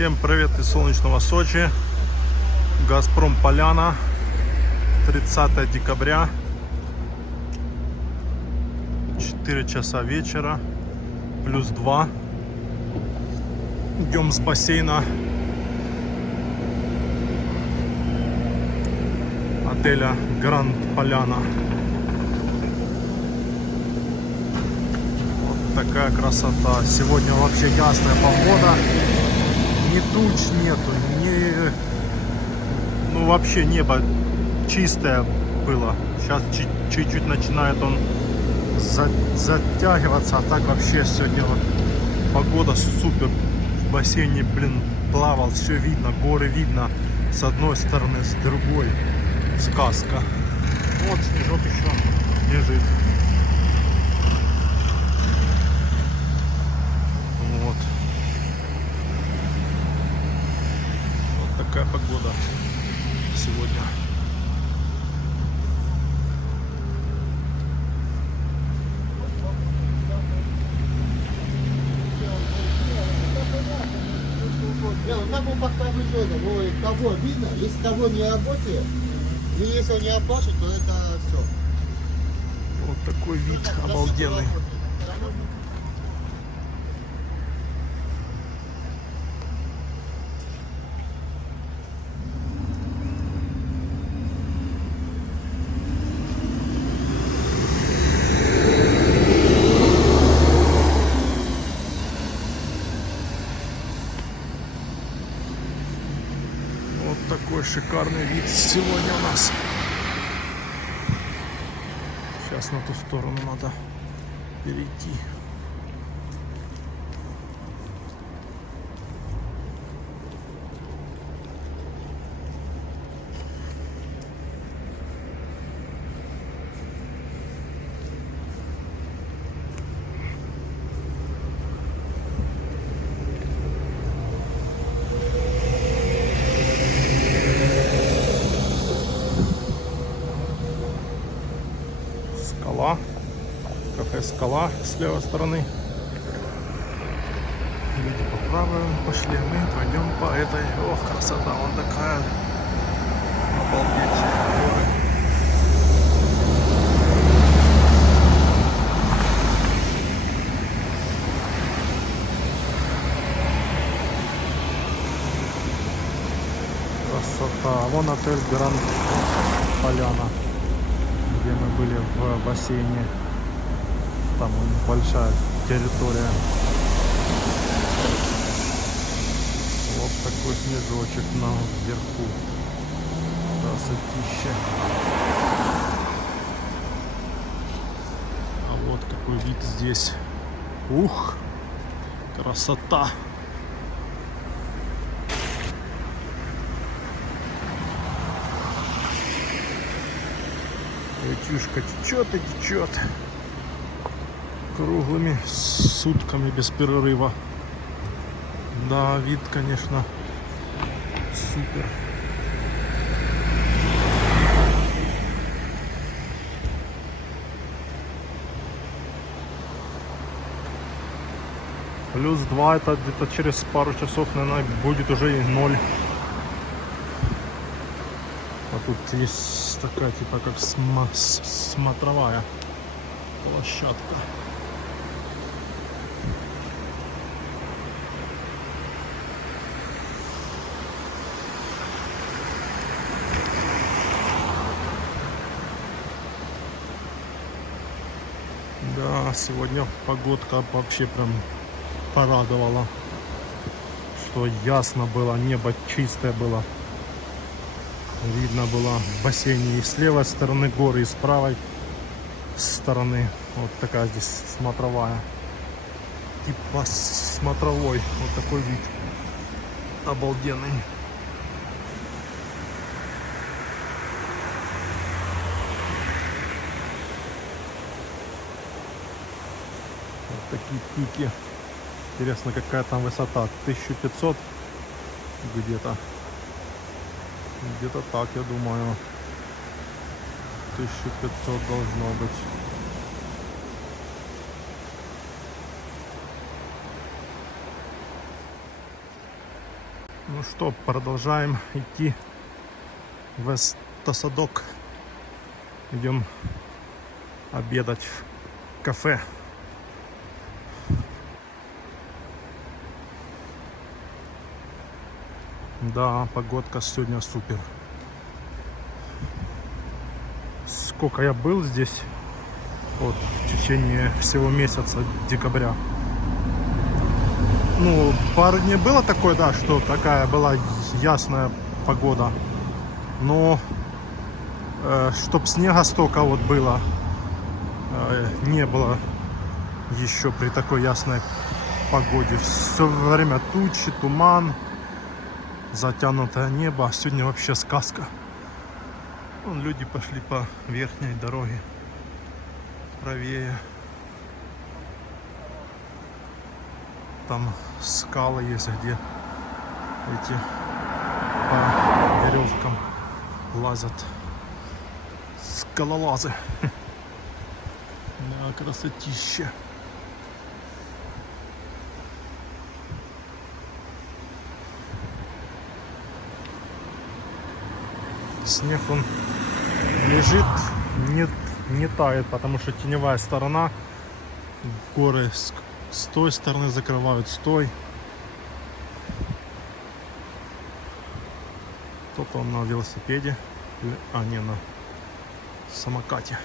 Всем привет из солнечного Сочи. Газпром Поляна. 30 декабря. 4 часа вечера. Плюс 2. Идем с бассейна отеля Гранд Поляна. Вот такая красота. Сегодня вообще ясная погода. Ни туч нету, ну вообще небо чистое было. Сейчас чуть-чуть начинает он затягиваться, а так вообще сегодня вот погода супер. В бассейне, блин, плавал, все видно, горы видно с одной стороны, с другой. Сказка. Вот снежок еще лежит. Вот. Вот такая погода сегодня. Как он поставит что-то, того видно, если того не работает, и если он не оплачет, то это все. Вот такой вид обалденный. Вот такой шикарный вид сегодня у нас. Сейчас на ту сторону надо перейти. Скала. Кафе «Скала» с левой стороны. Люди по правую пошли, мы пойдем по этой. Ох, красота, вон такая. Обалдеть. Горы. Красота. Вон отель Гранд Поляна, где мы были в бассейне. Там большая территория. Вот такой снежочек наверху. Красотища. А вот какой вид здесь. Ух, красота. Речушка течет и течет круглыми сутками без перерыва. Да, вид, конечно, супер. Плюс 2, это где-то через пару часов, наверное, будет уже и 0. А тут есть такая, типа, как смотровая площадка. Да, сегодня погодка вообще прям порадовала, что ясно было, небо чистое было. Видно было в бассейне и с левой стороны горы, и с правой стороны. Вот такая здесь смотровая. Типа смотровой. Вот такой вид. Обалденный. Вот такие пики. Интересно, какая там высота. 1500 где-то. Где-то так, я думаю. 1500 должно быть. Ну что, продолжаем идти в Эстосадок. Идем обедать в кафе. Да, погодка сегодня супер. Сколько я был здесь, вот, в течение всего месяца декабря. Ну, пару дней было такое, да, что такая была ясная погода. Но чтоб снега столько вот было, не было еще при такой ясной погоде. Все время тучи, туман, затянутое небо. Сегодня вообще сказка. Вон люди пошли по верхней дороге, правее. Там скалы есть, где эти по веревкам лазят скалолазы. Да, красотища. Снег он лежит, не тает, потому что теневая сторона, горы с той стороны закрывают, с той. Кто-то он на велосипеде, а не на самокате.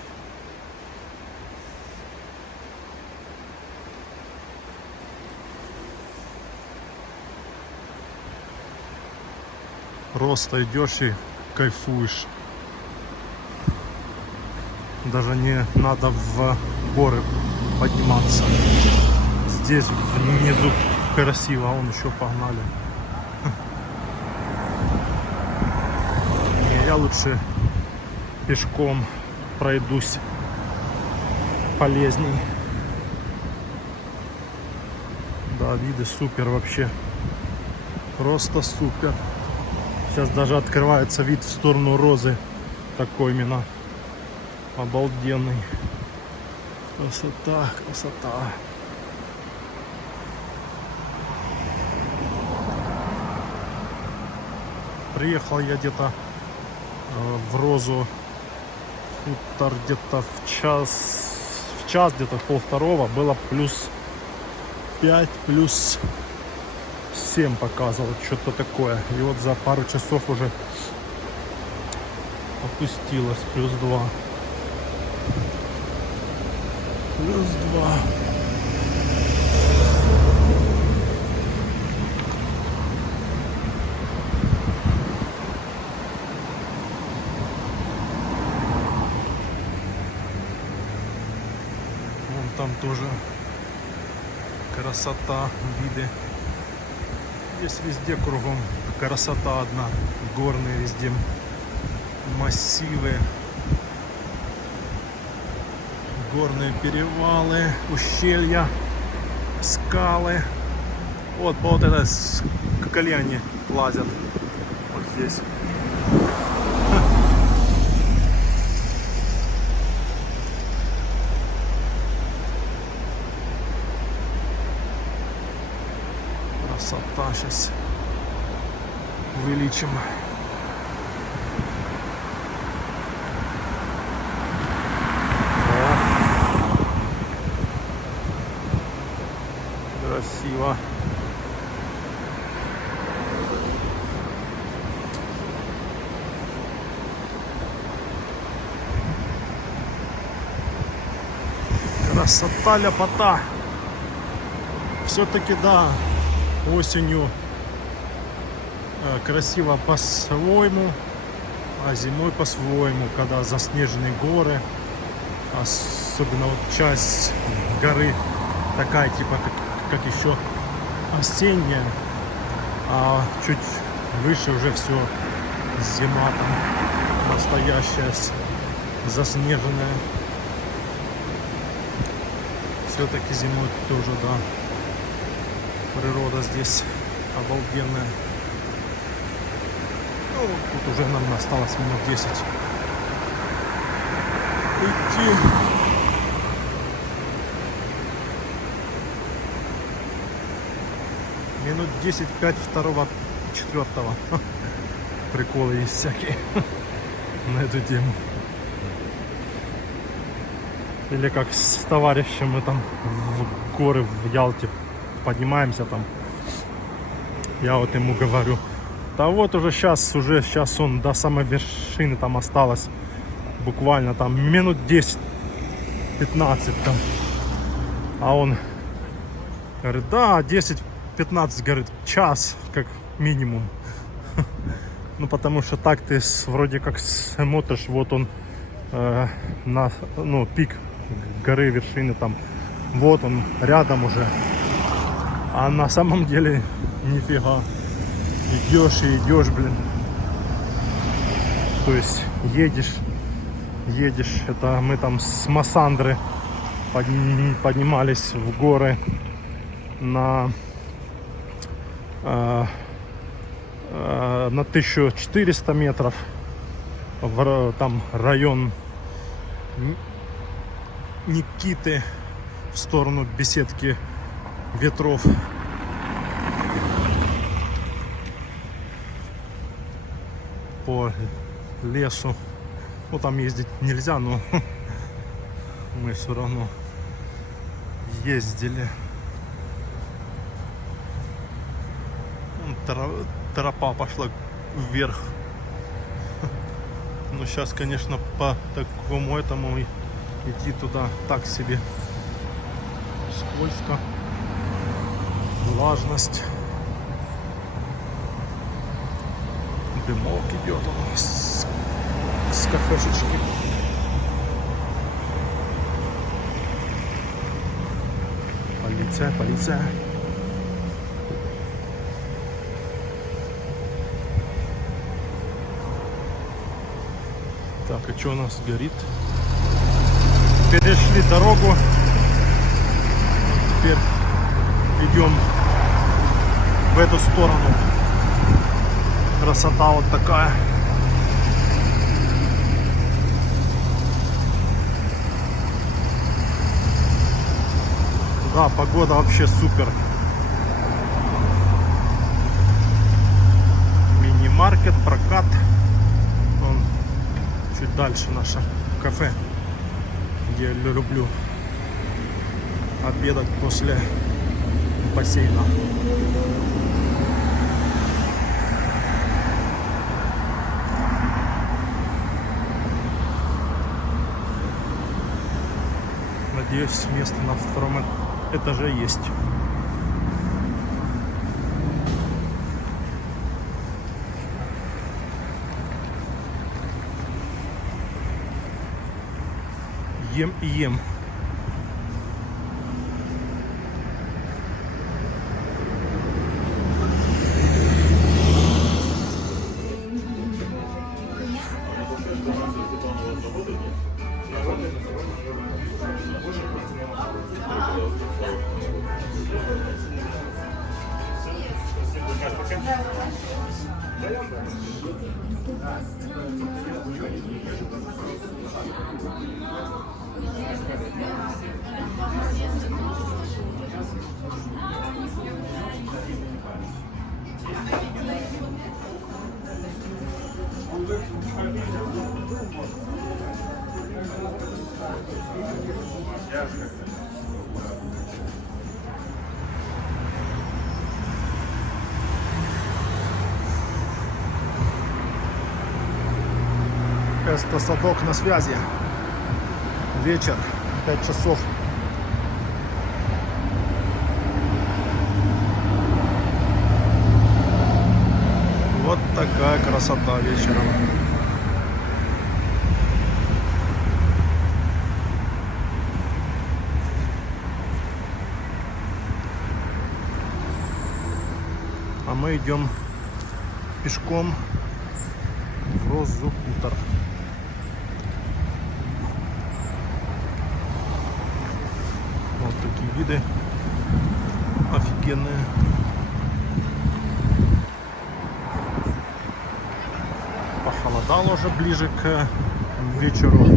Просто идешь и кайфуешь. Даже не надо в горы подниматься. Здесь внизу красиво, а вон еще погнали. Не, я лучше пешком пройдусь, полезней. Да, виды супер вообще. Просто супер. Сейчас даже открывается вид в сторону Розы. Такой именно обалденный. Красота, красота. Приехал я где-то в Розу утро где-то в час где-то полвторого. Было плюс 5, плюс 7 показывал, что-то такое. И вот за пару часов уже опустилось плюс 2. Плюс 2. Вон там тоже красота, виды. Здесь везде кругом красота одна. Горные везде массивы. Горные перевалы, ущелья, скалы. Вот по вот этой скале они лазят. Вот здесь. Красота, сейчас увеличим. Красиво. Красота, ляпота. Все-таки да, осенью красиво по-своему, а зимой по-своему, когда заснеженные горы, особенно вот часть горы такая типа как еще осенняя, а чуть выше уже все зима там настоящая, заснеженная. Все-таки зимой тоже, да, природа здесь обалденная. Ну, тут уже нам осталось минут 10 идти. Минут 10-5 второго 4-го. Приколы есть всякие на эту тему. Или как с товарищем мы там в горы в Ялте поднимаемся там. Я вот ему говорю, да вот уже сейчас он до самой вершины там осталось буквально там минут 10-15 там. А он говорит, да, 10-15, говорит, час как минимум. Ну потому что так ты вроде как смотришь, вот он на пик горы, вершины там, вот он рядом уже, а на самом деле нифига, идешь и идешь, блин, то есть едешь, это мы там с Массандры поднимались в горы на 1400 метров, там район Никиты в сторону беседки ветров. По лесу. Ну там ездить нельзя, но мы все равно ездили. Тропа пошла вверх. Но сейчас, конечно, по такому этому идти туда так себе. Скользко. Влажность. Дымок идет у нас с кафешечки. Полиция. Так, а что у нас горит? Перешли дорогу. Теперь идем в эту сторону. Красота вот такая. Да, погода вообще супер. Мини-маркет, прокат. Вон, чуть дальше наше кафе, где я люблю обедать после бассейна. Надеюсь, место на втором этаже есть. Ем. Эстосадок на связи. Вечер, 5 часов. Вот такая красота вечером. А мы идем пешком в Розу-Хутор. Вот такие виды офигенные. Похолодало уже ближе к вечеру.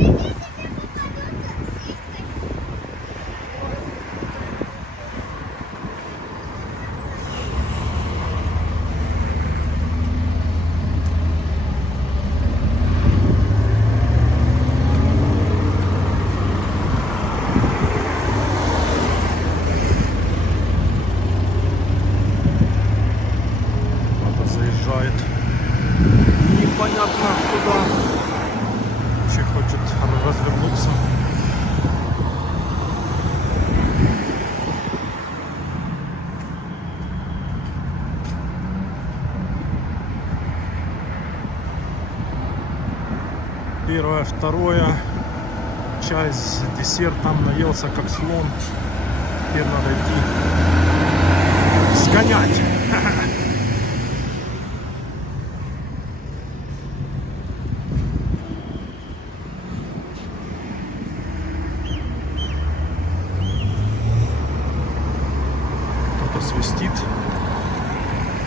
Первое, второе. Чай с десертом, наелся как слон. Теперь надо идти сгонять. Кто-то свистит.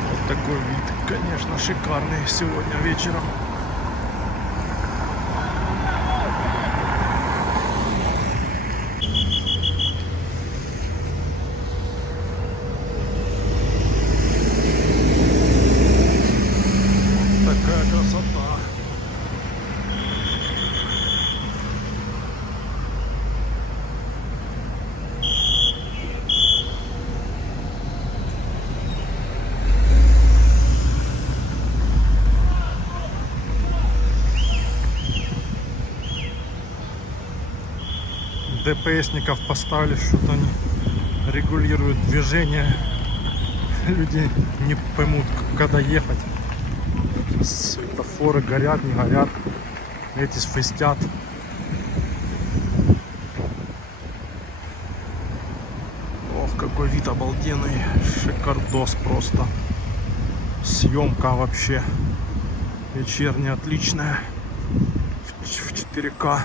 Вот такой вид, конечно, шикарный сегодня вечером. Такая красота. ДПСников поставили, что-то они регулируют движение. Люди не поймут, когда ехать. Светофоры горят, не горят. Эти свистят. Ох, какой вид обалденный. Шикардос просто. Съемка вообще вечерняя, отличная. В 4К.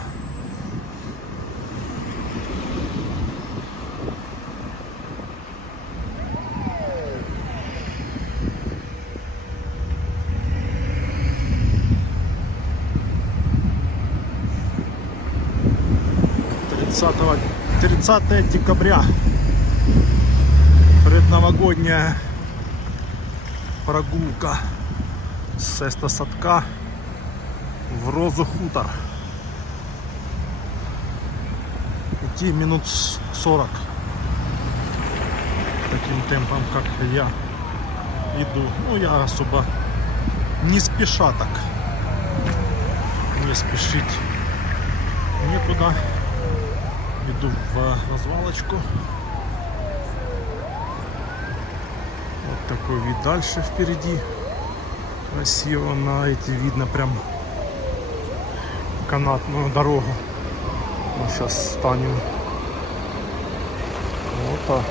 Тридцатого 30 декабря. Предновогодняя прогулка с Сестосадка в Розу Хутор. Идти минут 40 таким темпом, как я иду. Ну, я особо не спеша так. Не спешить некуда. Иду в развалочку. Вот такой вид дальше впереди. Красиво на эти видно прям канатную дорогу. Мы сейчас станем. Вот так.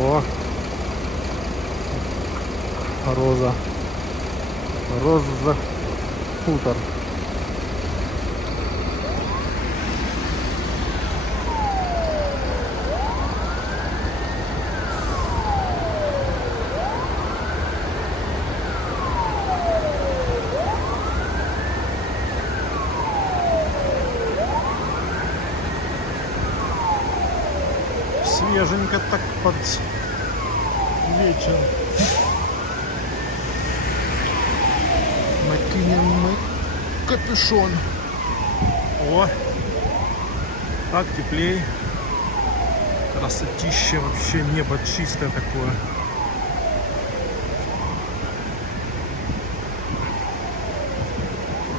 О, Роза Хутор. Свеженько так под вечер. Накинем мы капюшон. О, так теплее. Красотища, вообще небо чистое такое.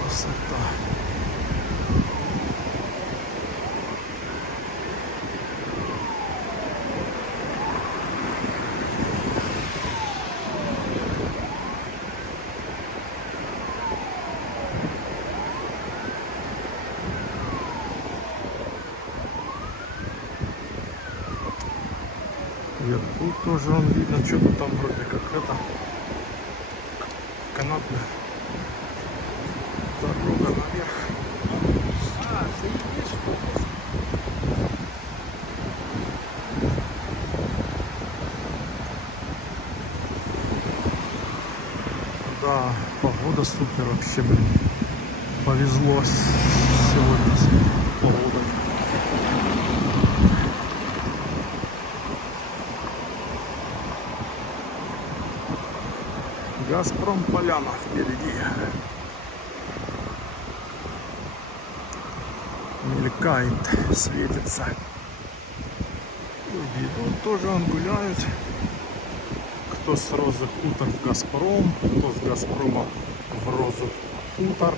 Красота. Вверху тоже он видно, что-то там вроде как это канатная дорога наверх. Да, погода супер вообще, блин. Повезло сегодня с погодой. Газпром Поляна впереди. Мелькает, светится. Люди идут, тоже он гуляют. Кто с Розы Хутор в Газпром, кто с Газпрома в Розу Хутор,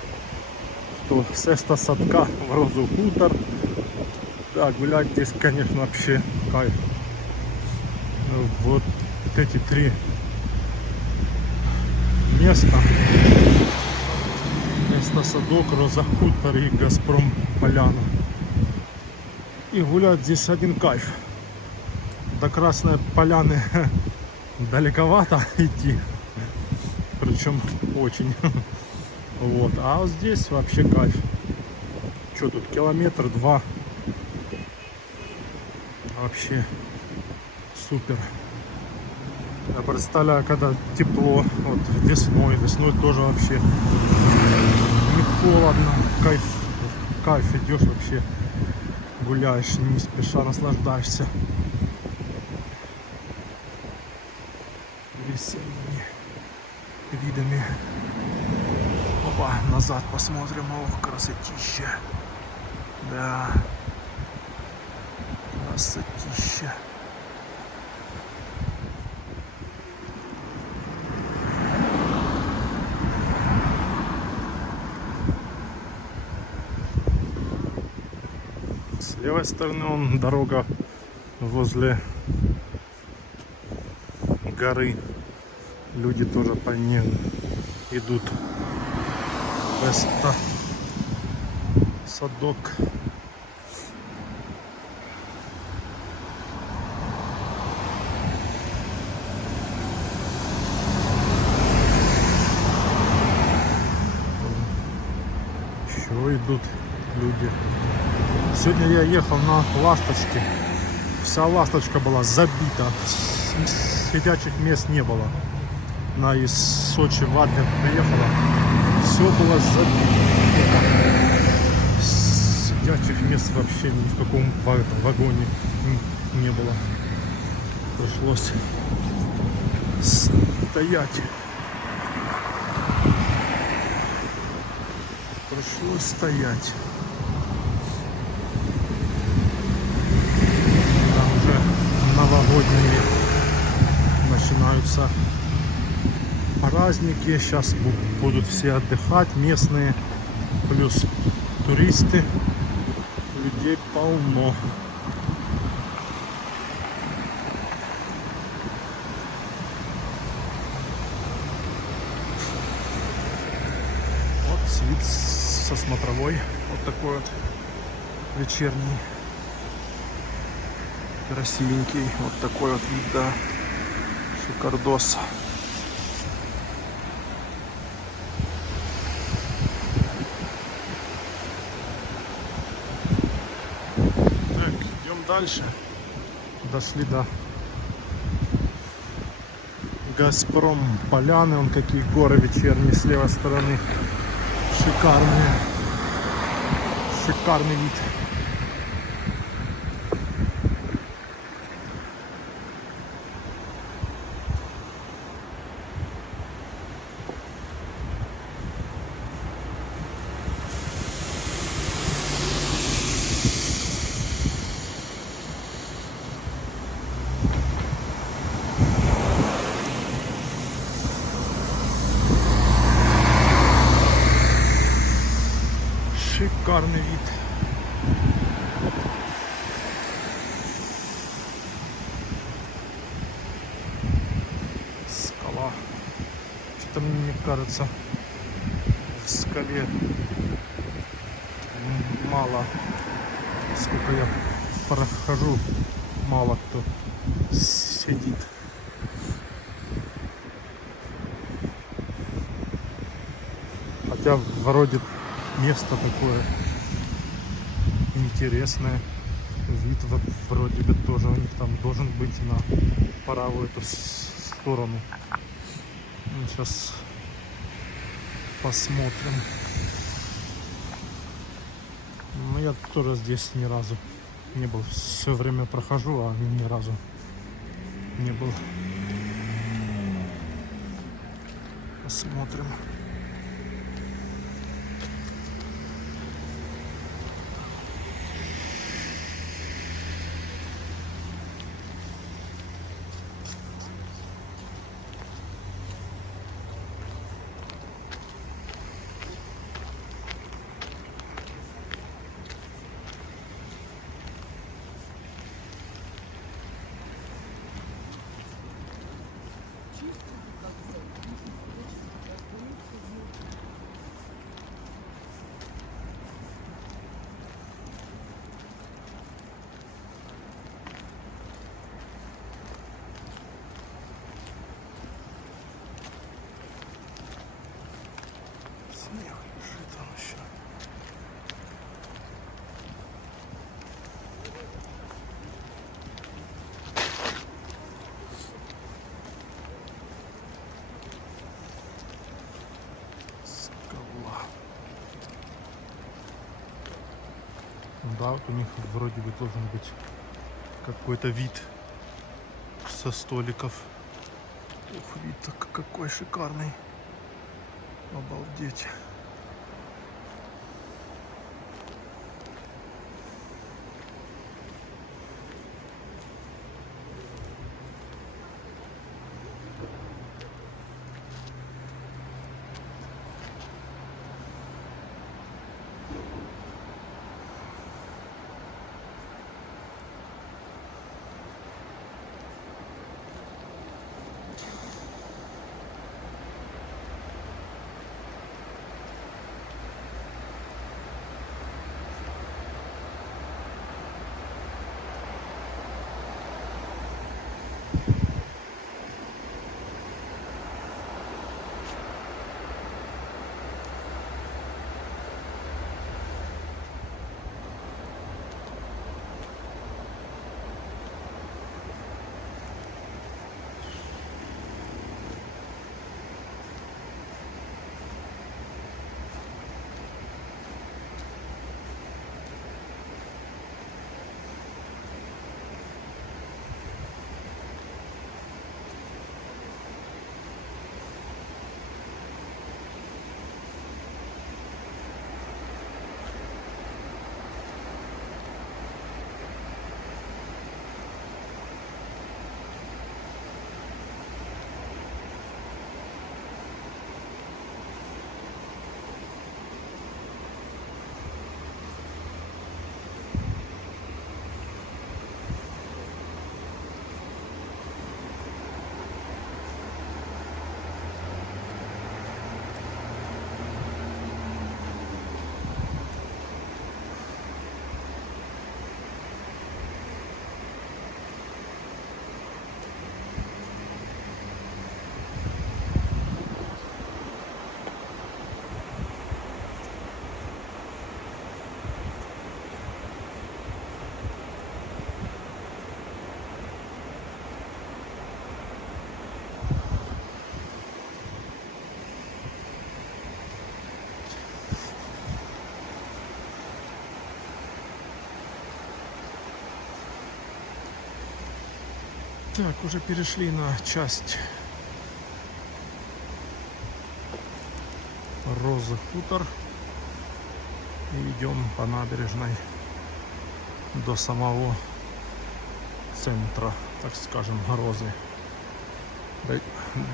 кто с Сестосадка в Розу Хутор. Да, гулять здесь, конечно, вообще кайф. Вот эти три место. Место Садок, Роза Хутор и Газпром Поляна. И гулять здесь один кайф. До Красной Поляны далековато идти. Причем очень. Вот. А вот здесь вообще кайф. Что тут, километр-два. Вообще супер. Я представляю, когда тепло, вот весной тоже вообще не холодно, кайф идешь вообще, гуляешь, не спеша наслаждаешься весенними видами. Опа, назад посмотрим, ох, красотища, да, красотища. С левой стороны дорога возле горы. Люди тоже по ней идут. Это Садок. Еще идут люди. Сегодня я ехал на Ласточке. Вся Ласточка была забита. Сидячих мест не было. Она из Сочи в Адлер приехала. Все было забито. Сидячих мест вообще ни в каком вагоне не было. Пришлось стоять. Пришлось стоять. Новогодние начинаются праздники, сейчас будут все отдыхать, местные, плюс туристы, людей полно. Вот вид со смотровой, вот такой вот вечерний. Красивенький, вот такой вот вид, да, шикардос. Так, идем дальше. Дошли до Газпром Поляны, он какие горы вечерние с левой стороны, шикарные, шикарный вид. Шикарный вид. Скала. Что-то мне кажется, в скале мало. Сколько я прохожу, мало кто сидит. Хотя вроде место такое интересное, вид вроде бы тоже у них там должен быть на правую эту сторону. Сейчас посмотрим. Но я тоже здесь ни разу не был, все время прохожу, а ни разу не был. Посмотрим. Да, вот у них вроде бы должен быть какой-то вид со столиков. Ух, вид-то какой шикарный. Обалдеть. Так, уже перешли на часть Розы Хутор и идем по набережной до самого центра, так скажем, Розы.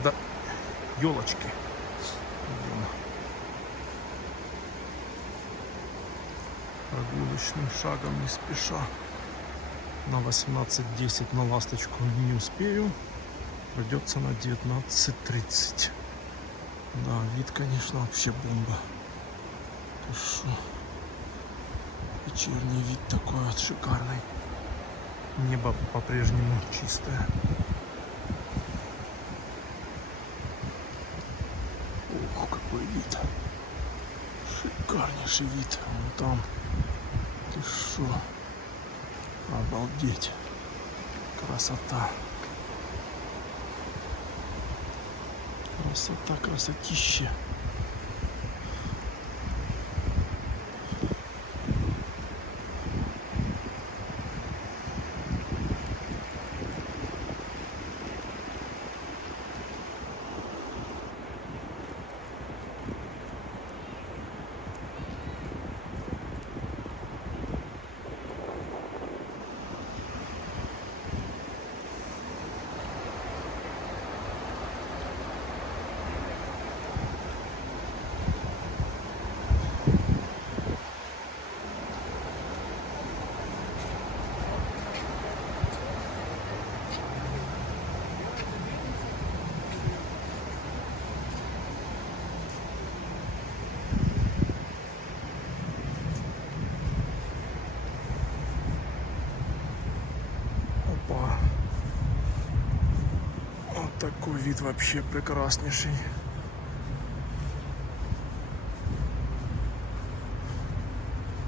До елочки. Идем. Прогулочным шагом, не спеша. На 18:10 на ласточку не успею. Придется на 19:30. Да, вид, конечно, вообще бомба. Ты шо? Вечерний вид такой вот шикарный. Небо по-прежнему чистое. Ух, какой вид. Шикарнейший вид. Вон там. Ты шо? Обалдеть. Красота. Красота, красотища. Опа. Вот такой вид вообще прекраснейший.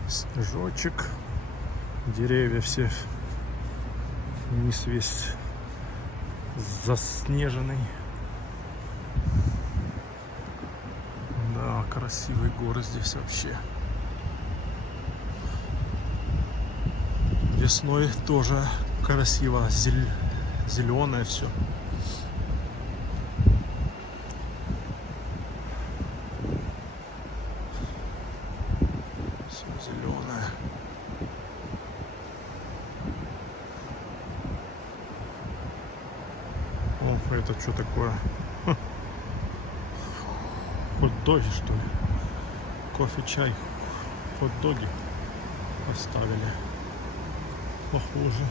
Снежочек. Деревья все низ весь заснеженный. Да, красивые горы здесь вообще. весной тоже красиво, зеленое все. Все зеленое. О, это что такое? Хот-доги, что ли? Кофе, чай, хот-доги поставили. Похоже.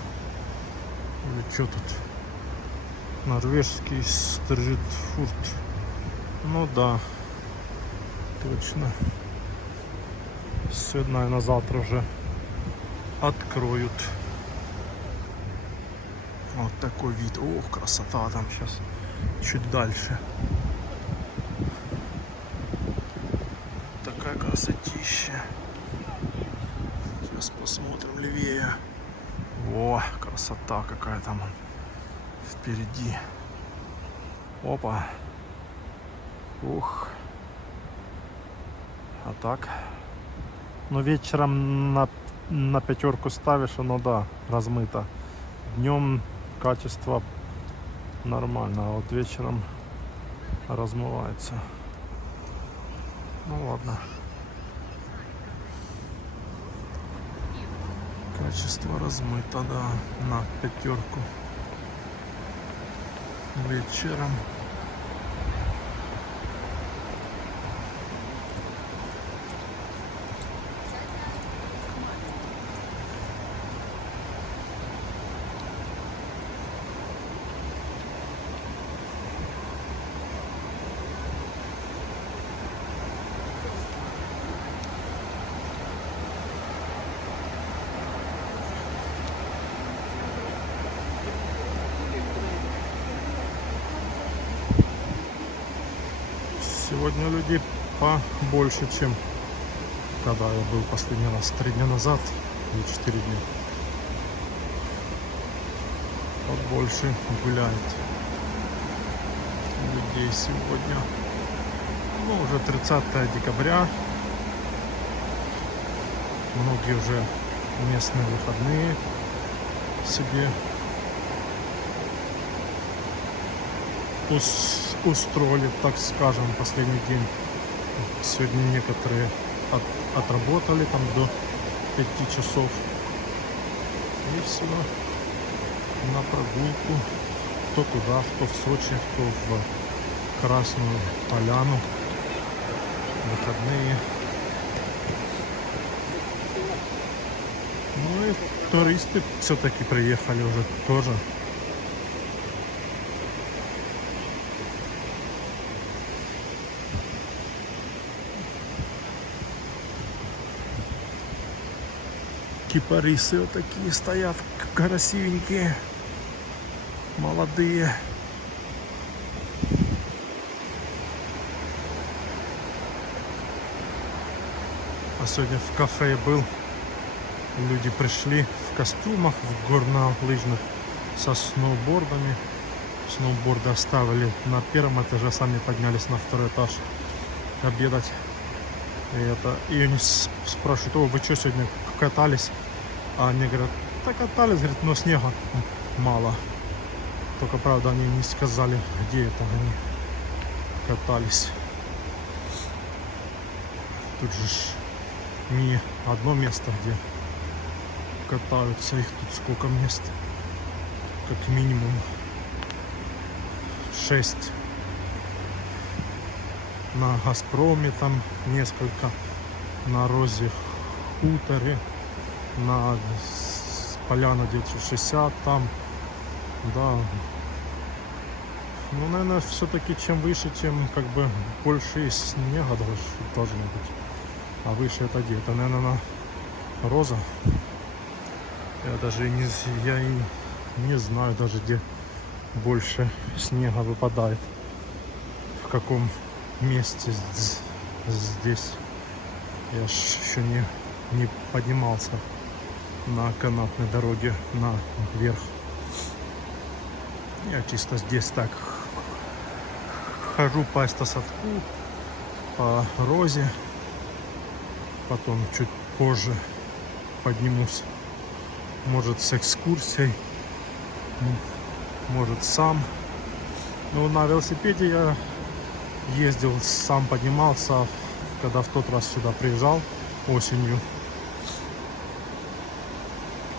Или что тут? Норвежский стритфуд. Ну да, точно. Все, наверное, завтра уже откроют. Вот такой вид. Ох, красота там сейчас. Чуть дальше. Такая красотища. Сейчас посмотрим левее. О, красота какая там впереди. Опа. Ух. А так. Ну, вечером на пятерку ставишь, оно, да, размыто. Днем качество нормально, а вот вечером размывается. Ну ладно. Качество размыто, да, на пятерку. Вечером. Сегодня людей побольше, чем когда я был последний раз 3 дня назад или 4 дня. Побольше гуляет людей сегодня. Ну, уже 30 декабря. Многие уже местные выходные себе устроили, так скажем, последний день. Сегодня некоторые отработали там до 5 часов. И все, на прогулку. Кто туда, кто в Сочи, кто в Красную Поляну. Выходные. Ну и туристы все-таки приехали уже тоже. Кипарисы вот такие стоят, красивенькие, молодые. А сегодня в кафе был, люди пришли в костюмах, в горнолыжных, со сноубордами. Сноуборды оставили на первом этаже, сами поднялись на второй этаж обедать. И они спрашивают: о, вы что сегодня катались? А они говорят: да катались, говорит, но снега мало. Только, правда, они не сказали, где это они катались. Тут же не одно место, где катаются, их тут сколько мест? Как минимум 6. На Газпроме там несколько, на Розе Хуторе, на Поляна 960 там, да. Ну, наверное, все-таки чем выше, тем как бы больше снега должно быть. А выше это где? Это, наверное, на Роза. Я даже не знаю даже, где больше снега выпадает. В каком месте здесь. Я еще не поднимался на канатной дороге наверх. Я чисто здесь так хожу по Эстосадку, по Розе. Потом чуть позже поднимусь может с экскурсией, может сам. Но на велосипеде я ездил, сам поднимался, когда в тот раз сюда приезжал осенью.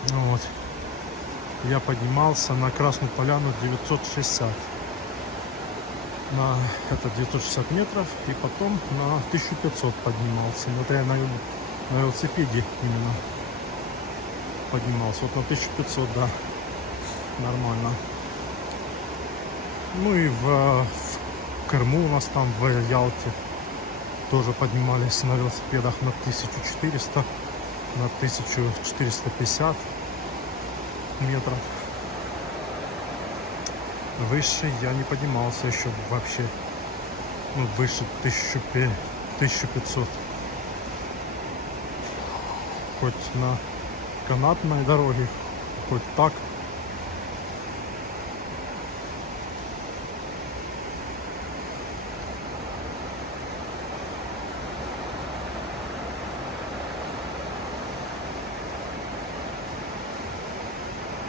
Вот. Я поднимался на Красную Поляну 960. Это 960 метров, и потом на 1500 поднимался. Но это я на велосипеде именно поднимался. Вот на 1500, да, нормально. Ну и в Крыму у нас там, в Ялте, тоже поднимались на велосипедах на 1400, на 1450 метров. Выше я не поднимался еще вообще. Ну, выше 1500. Хоть на канатной дороге, хоть так.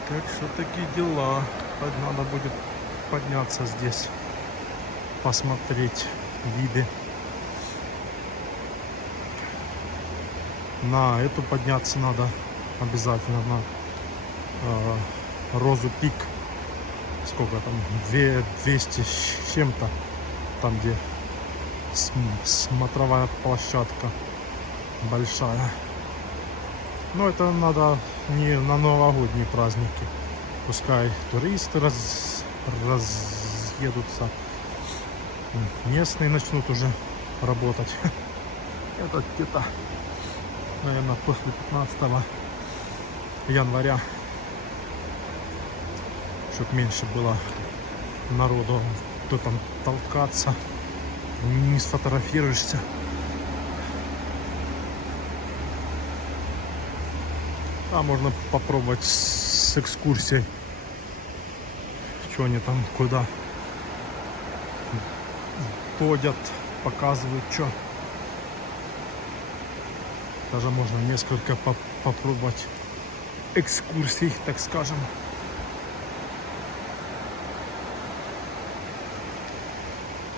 Так что такие дела. Надо будет подняться здесь, посмотреть виды. На эту подняться надо обязательно, на Розу Пик. Сколько там? 200 с чем-то. Там, где смотровая площадка большая. Но это надо не на новогодние праздники. Пускай туристы разъедутся, местные начнут уже работать. Это где-то, наверное, после 15 января, чтобы меньше было народу, кто там толкаться, не сфотографируешься. А можно попробовать с экскурсией, что они там, куда ходят, показывают, что. Даже можно несколько попробовать экскурсий, так скажем.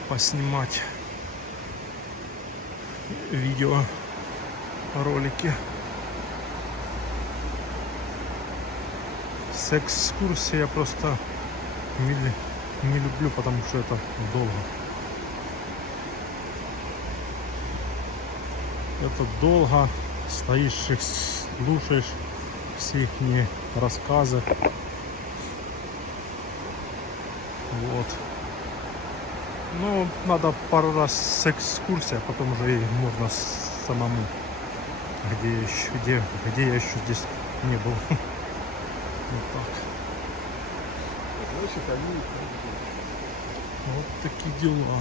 Поснимать видео, ролики. С экскурсией я просто не люблю, потому что это долго. Это долго, стоишь, их слушаешь, все их рассказы. Вот. Ну, надо пару раз с экскурсией, а потом уже и можно самому, где я еще здесь не был. Вот так. Вот такие дела.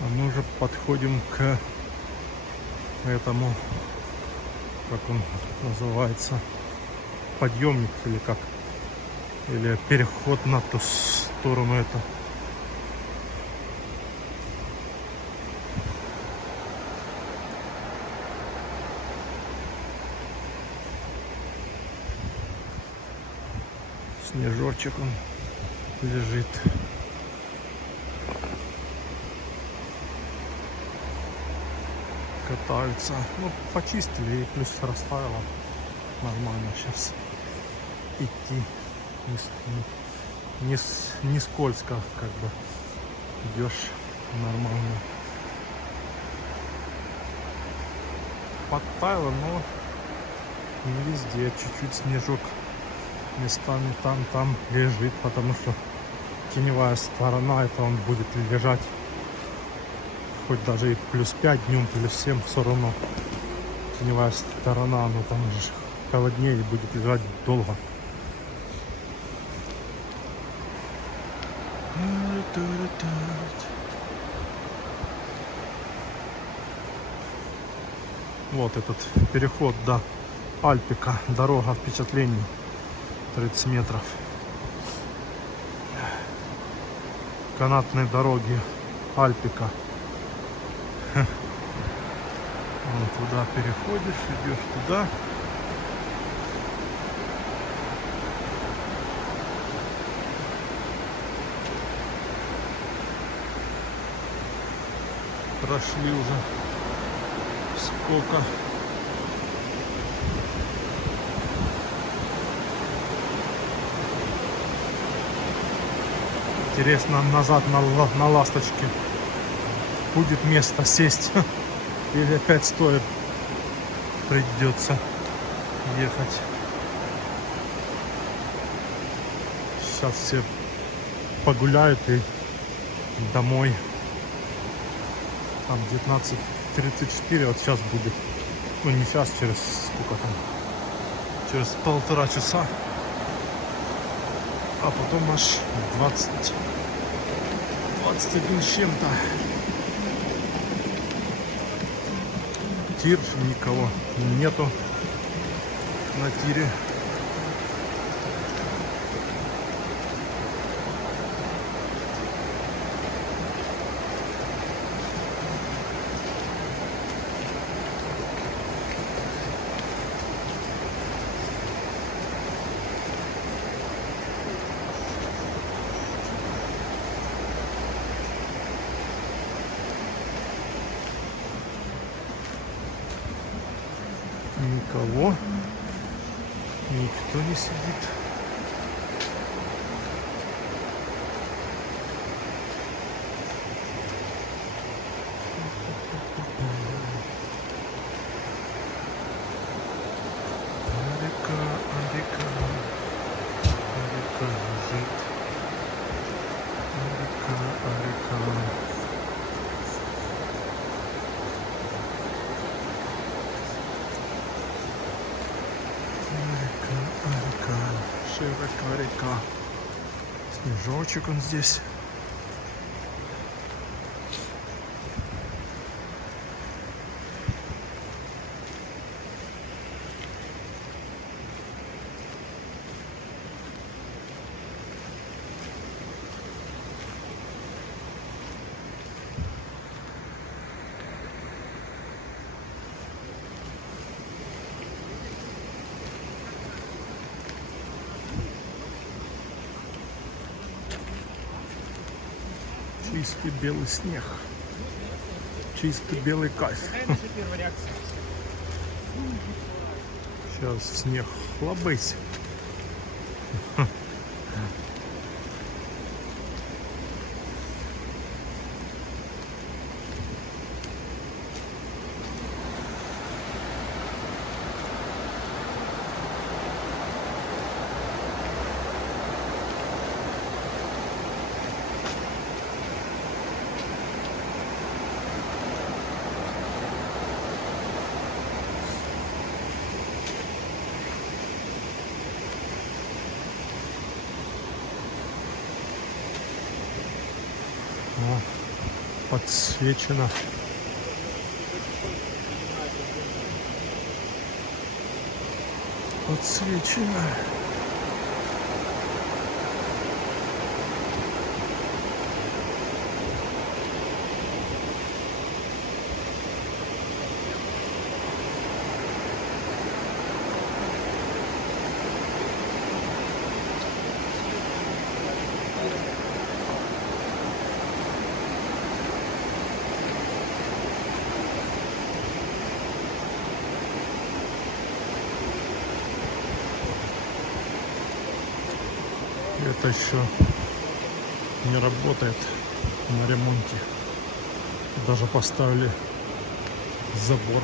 А мы уже подходим к этому, как он называется, подъемник или как, или переход на ту сторону. Это снежочек, он лежит. Катаются. Ну, почистили и плюс растаяло. Нормально сейчас идти. Не скользко, как бы. Идешь нормально. Подтаяло, но не везде. Чуть-чуть снежок местами там лежит, потому что теневая сторона, это он будет лежать хоть даже и плюс 5 днем, плюс 7, все равно теневая сторона, но там же холоднее и будет лежать долго. Вот этот переход до Альпика, дорога впечатлений, 30 метров. Канатные дороги Альпика. Вот туда переходишь, идешь туда. прошли уже. Сколько? Интересно, назад на ласточке будет место сесть или опять стоит, придется ехать. Сейчас все погуляют и домой. Там 19:34, вот сейчас будет. Ну не сейчас, через сколько там? Через 1,5 часа. А потом аж 21 с чем-то. Тир, никого нету на тире. Никого, никто не сидит. Река лежит. Река. Река, широка река. Снежочек он здесь. Чистый белый снег. Чистый белый кайф. Сейчас снег хлобысь. О, подсвечено. Подсвечено. Это еще не работает на ремонте. Даже поставили забор.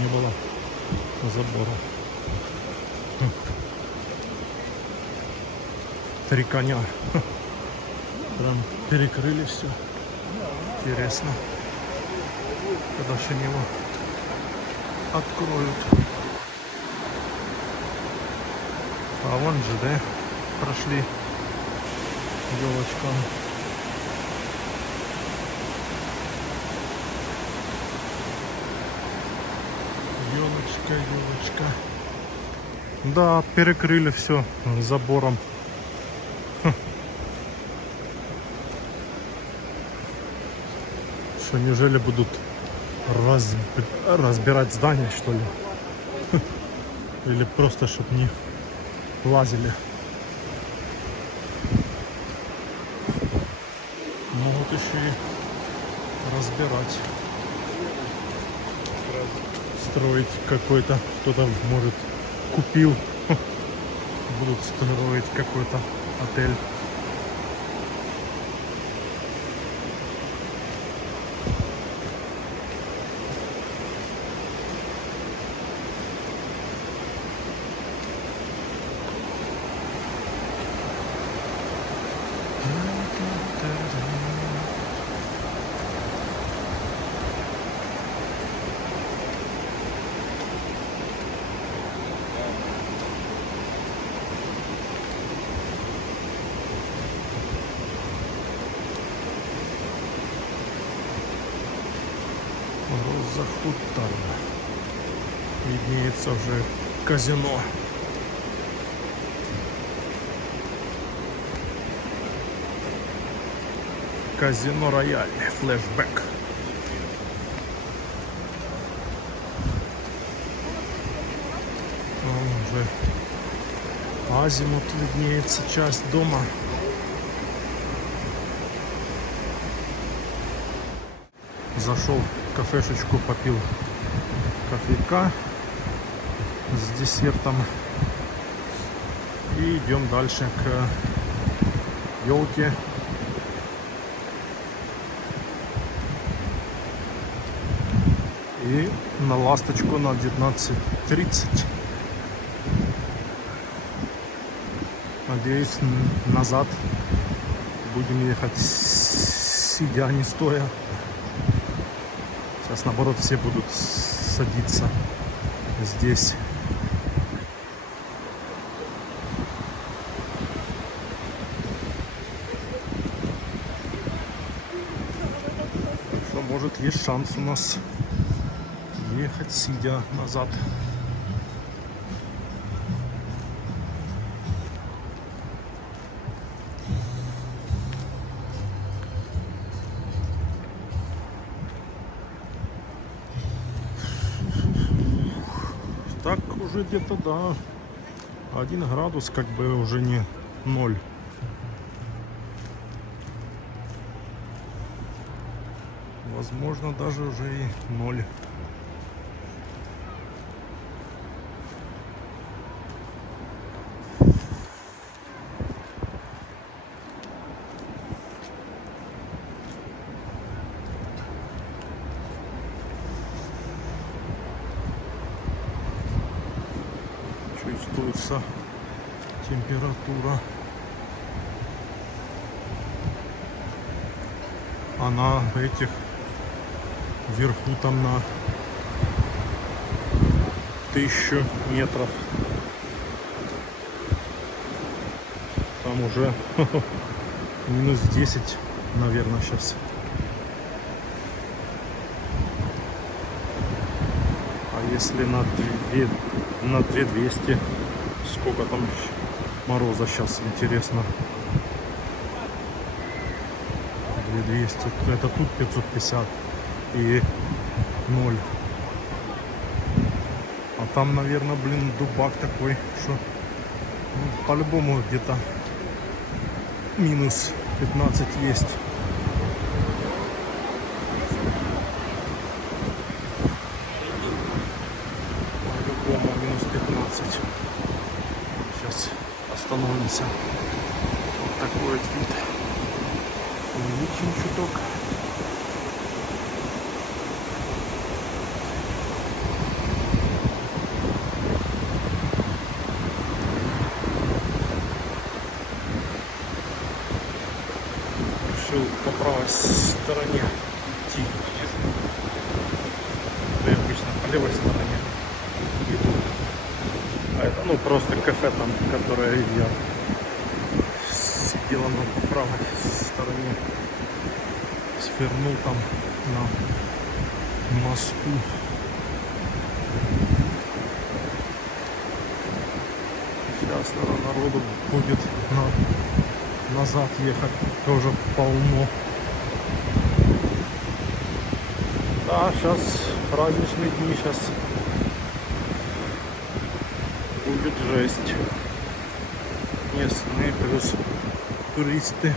Не было забора. 3 коня. Прям перекрыли все. Интересно, когда еще его откроют. А вон же, да? Прошли елочком. Елочка. Да, перекрыли все забором. Что, неужели будут разбирать здание, что ли? Или просто, чтобы не лазили? Могут еще и разбирать, строить какой-то, кто-то может купил, будут строить какой-то отель. Роза Хутор. Виднеется уже казино. Казино Рояль. Флешбэк. Уже азимут виднеется, часть дома. Зашел в кафешечку, попил кофейка с десертом и идем дальше к елке. И на ласточку на 19:30. Надеюсь, назад будем ехать сидя, не стоя. Сейчас, наоборот, все будут садиться здесь. Так что, может, есть шанс у нас ехать сидя назад. Так уже где-то, да, 1 градус, как бы уже не 0. Возможно, даже уже и 0. Чувствуется температура. А на этих вверху там на 1000 метров там уже минус 10, наверное, сейчас. А если на 2200, сколько там мороза сейчас, интересно? 2200, это тут 550 и 0. А там, наверное, блин, дубак такой, что ну, по-любому где-то минус 15 есть. По-любому минус 15. Сейчас остановимся. Вот такой вот вид. Увеличим чуток. Решил по правой стороне идти. Я обычно по левой стороне иду. А это ну просто кафе там, которое я сидела на правой стороне. Свернул там на мосту. Сейчас, наверное, народу будет назад ехать. Тоже полно. Да, сейчас праздничные дни, сейчас будет жесть. Местные плюс туристы.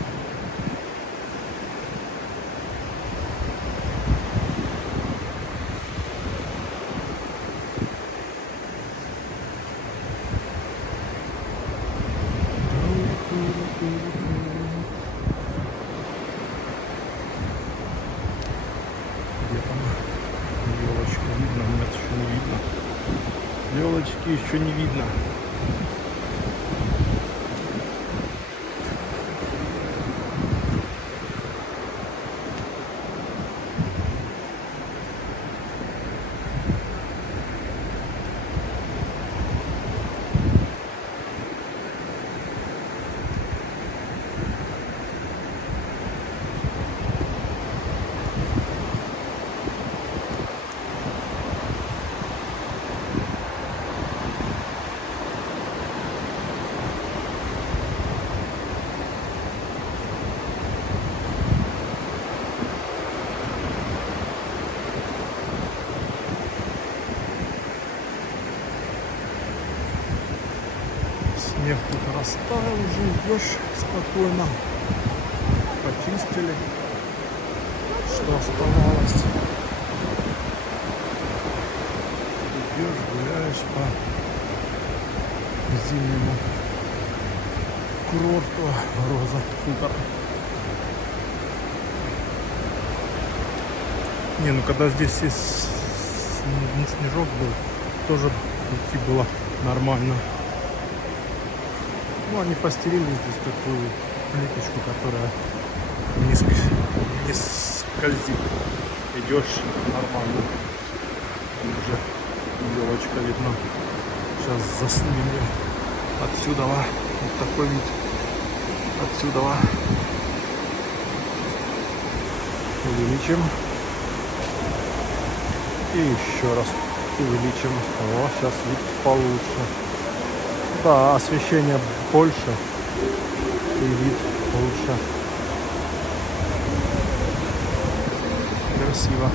Елочки еще не видно. Снег тут растаял, уже идешь спокойно. Почистили, что оставалось. Идешь, гуляешь по зимнему курорту Роза Хутор. Не, ну когда здесь есть снежок был, тоже идти было нормально. Ну, они постелили здесь такую плиточку, которая не скользит. Идешь нормально. Уже елочка видно. Сейчас заснимем отсюда. Вот такой вид. Отсюда. Увеличим. И еще раз увеличим. О, сейчас вид получше. Да, освещение больше и вид лучше. Красиво.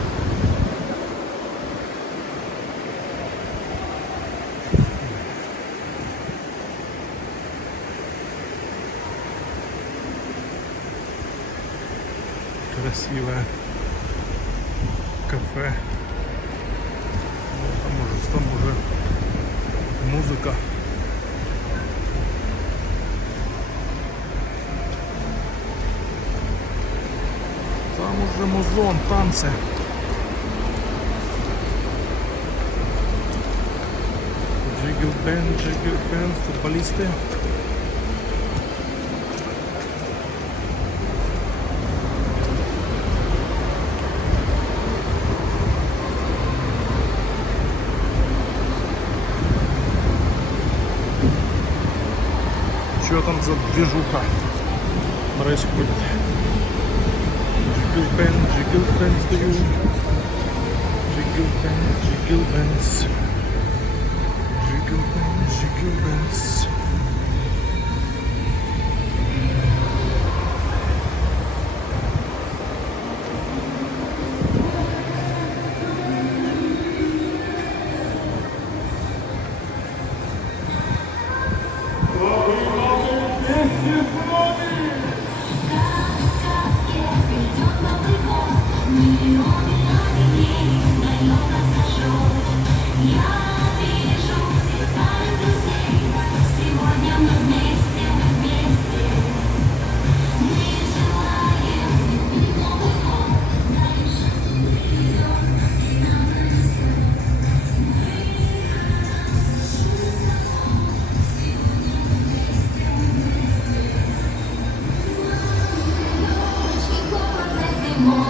Красивое кафе. Там уже музыка. Там уже музон, танцы. Джигл-бен, футболисты. Что там за движуха происходит? Jiggle pens to you. Jiggle pens. Jiggle pens.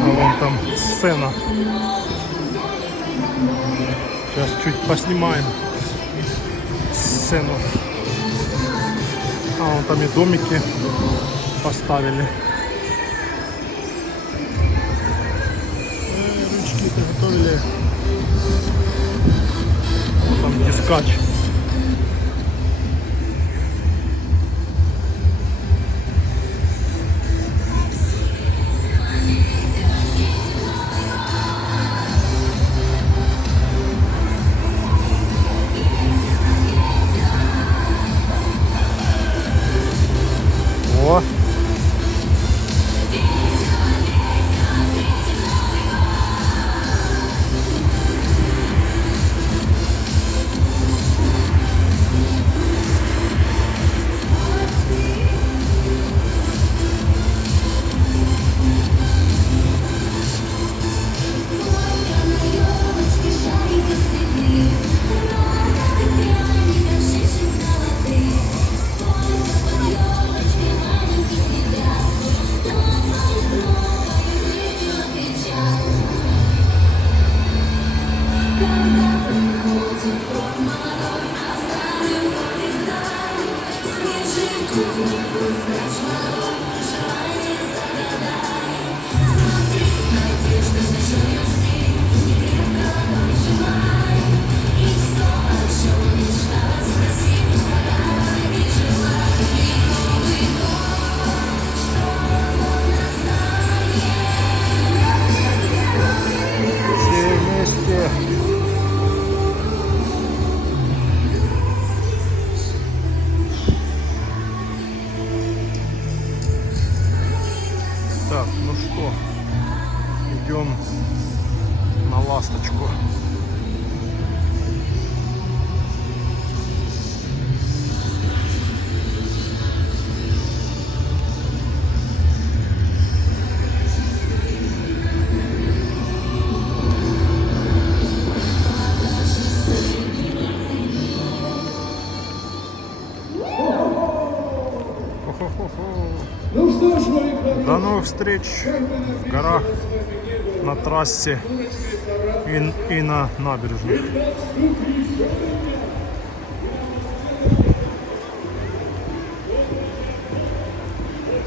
Вон там сцена. Сейчас чуть поснимаем сцену. А вон там и домики поставили. Ручки приготовили. Вот там дискач. О! Все вместе. Так, ну что, идем на ласточку. Хо-хо-хо. Ну что ж, мои хорошие, До новых встреч в горах, на трассе и на набережных. тут еще